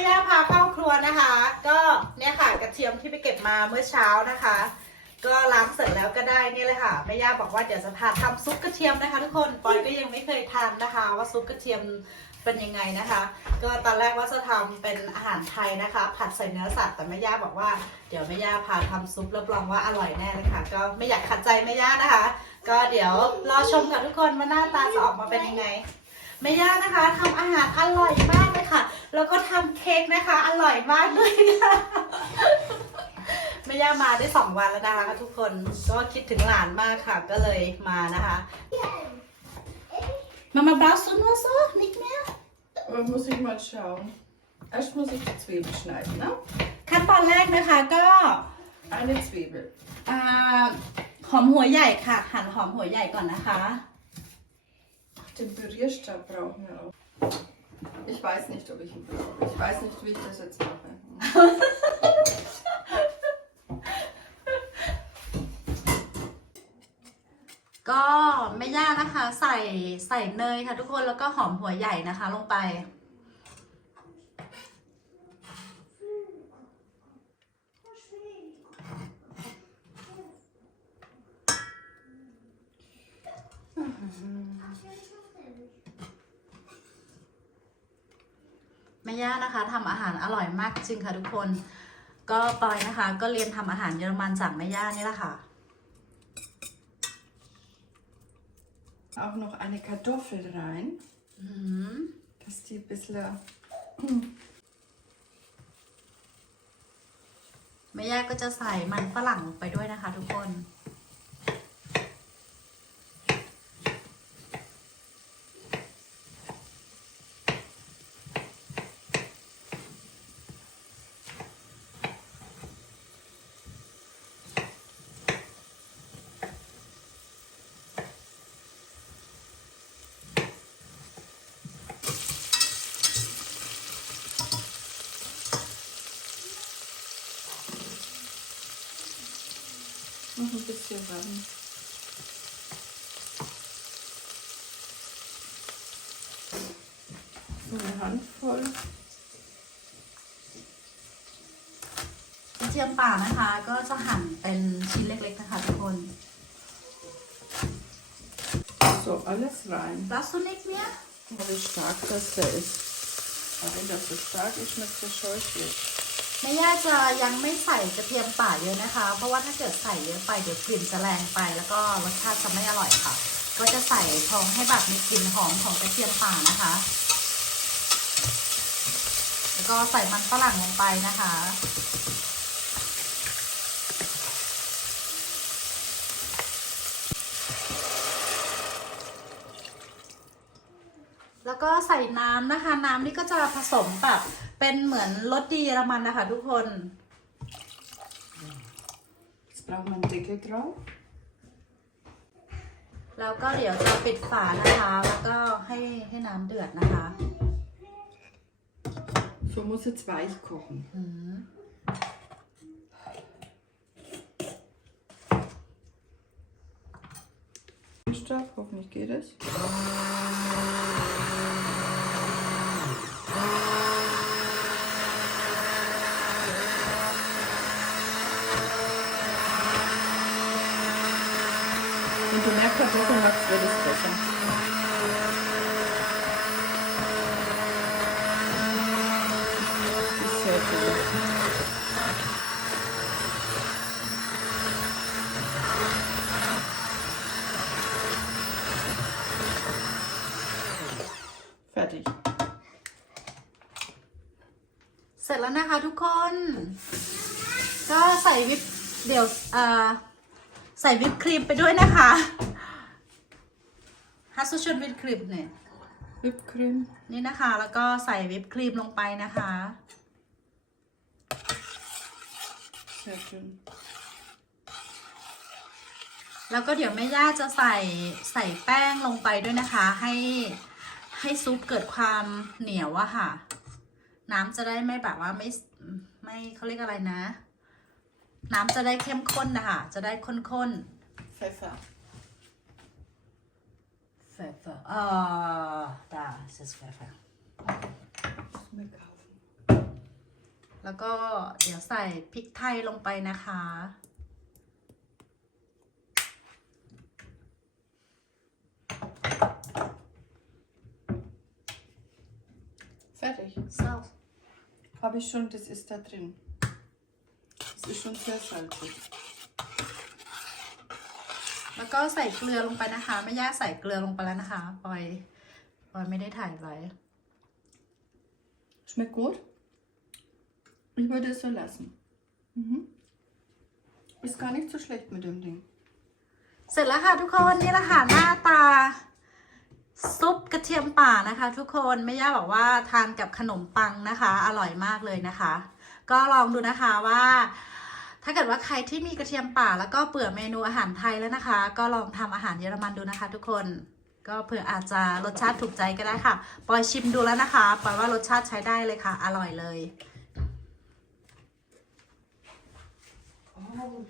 ม่ย่าพาเข้าครัวนะคะ ก็เนี่ยค่ะกระเทียมที่ไปเก็บมาเมื่อเช้านะคะ ก็ล้างเสร็จแล้วก็ได้นี่เลยค่ะแม่ย่าบอกว่าเดี๋ยวจะพาทำซุปกระเทียมนะคะ ทุกคนปอยก็ยังไม่เคยทานนะคะ ว่าซุปกระเทียมเป็นยังไงนะคะ ก็ตอนแรกว่าจะทำเป็นอาหารไทยนะคะ ผัดใส่เนื้อสัตว์แต่แม่ย่าบอกว่า เดี๋ยวแม่ย่าพาทำซุปรับรองว่าอร่อยแน่เลยค่ะ ก็ไม่อยากขัดใจแม่ย่านะคะ ก็เดี๋ยวรอชมกับทุกคนว่าหน้าตาจะออกมาเป็นยังไง แม่ย่านะคะทำอาหารอร่อยมากเลยค่ะ แล้วก็ทำเค้กนะคะอร่อยมากด้วยค่ะแม่ย่ามาได้สองวันแล้วนะคะทุกคนก็คิดถึงหลานมากค่ะก็เลยมานะคะมามาบราวซุนวะซอนิกเนีย Aber muss ich mal schauen. Erst muss ich die Zwiebel schneiden, ne? ขั้นตอนแรกนะคะก็ Eine Zwiebel. อ่าหอมหัวใหญ่ค่ะ หั่นหอมหัวใหญ่ก่อนนะคะ Den Pürierstab brauchen wir auch. Ich weiß nicht, ob ich ihn brauche. Ich weiß nicht, wie ich das jetzt mache. ก็ไม่ยากนะคะ ใส่ใส่เนยค่ะทุกคนแล้วก็หอมหัวใหญ่นะคะลงไป แม่ย่านะคะทำอาหารอร่อยมากจริงค่ะทุกคน ก็ปอยนะคะ ก็เรียนทำอาหารเยอรมันจากแม่ย่านี่แหละค่ะ Auch noch eine Kartoffel rein, อืม dass die ein bisschen แม่ย่าก็จะใส่มันฝรั่งลงไปด้วยนะคะทุกคน noch ein bisschen ran. So eine Handvoll. กระเทียมป่านะคะ ก็จะหั่นเป็นชิ้นเล็กๆนะคะทุกคน So, alles rein. แล้วซุนิกเนี่ย Aber wie stark das da ist. Aber wenn das so stark ist, schmeckt das scheußlich. แม่ย่าจะยังไม่ใส่กระเทียมป่าเยอะนะคะ เพราะว่าถ้าเกิดใส่เยอะไปเดี๋ยวกลิ่นจะแรงไปแล้วก็รสชาติจะไม่อร่อยค่ะ ก็จะใส่พองให้แบบมีกลิ่นหอมของกระเทียมป่านะคะ แล้วก็ใส่มันฝรั่งลงไปนะคะ แล้ว ก็ใส่น้ำนะคะ น้ำนี่ก็จะผสมแบบเป็นเหมือนรสดีเยอรมันนะคะทุกคน Jetzt braucht man einen Deckel drauf. แล้วก็เดี๋ยวจะปิดฝานะคะ แล้วก็ให้ให้น้ำเดือดนะคะ So muss jetzt weich kochen. อืม Stab, hoffentlich geht es. Thank you so much for this question. Fertig. เสร็จแล้วนะคะทุกคน ก็ใส่วิปเดี๋ยวใส่วิปครีมไปด้วยนะคะ ฮัสซูชนวิปครีมเนี่ย Whipped Cream. นี่นะคะ แล้วก็ใส่วิปครีมลงไปนะคะ Sehr schön. แล้วก็เดี๋ยวแม่ย่าจะใส่ใส่แป้งลงไปด้วยนะคะ ให้ให้ซุปเกิดความเหนียวอะค่ะ น้ำจะได้ไม่แบบว่าไม่ไม่เขาเรียกอะไรนะ น้ำจะได้เข้มข้นนะคะจะได้ข้น Pfeffer. ๆ Pfeffer อ่า da ist das Pfeffer Müssen wir kaufen. แล้วก็เดี๋ยวใส่พริกไทยลงไปนะคะ Fertig. เศร้า Habe ich schon, das ist da drin. Das ist schon sehr salzig. แล้วก็ใส่เกลือลงไปนะคะไม่ย่าใส่เกลือลงไปแล้วนะคะปอยปอยไม่ได้ถ่ายไว้ Schmeckt gut? Ich würde es so lassen. Mhm. Ist gar nicht so schlecht mit dem Ding. เสร็จแล้วค่ะทุกคนนี่แหละค่ะหน้าตาซุปกระเทียมป่านะคะ ทุกคนแม่ย่าบอกว่าทานกับขนมปังนะคะ อร่อยมากเลยนะคะ ก็ลองดูนะคะว่า ถ้าเกิดว่าใครที่มีกระเทียมป่าแล้วก็เปื่อเมนูอาหารไทยแล้วนะคะ ก็ลองทำอาหารเยอรมันดูนะคะ ทุกคน ก็เผื่ออาจจะรสชาติถูกใจก็ได้ค่ะ ปอยชิมดูแล้วนะคะปอยว่ารสชาติใช้ได้เลยค่ะ อร่อยเลย Oh,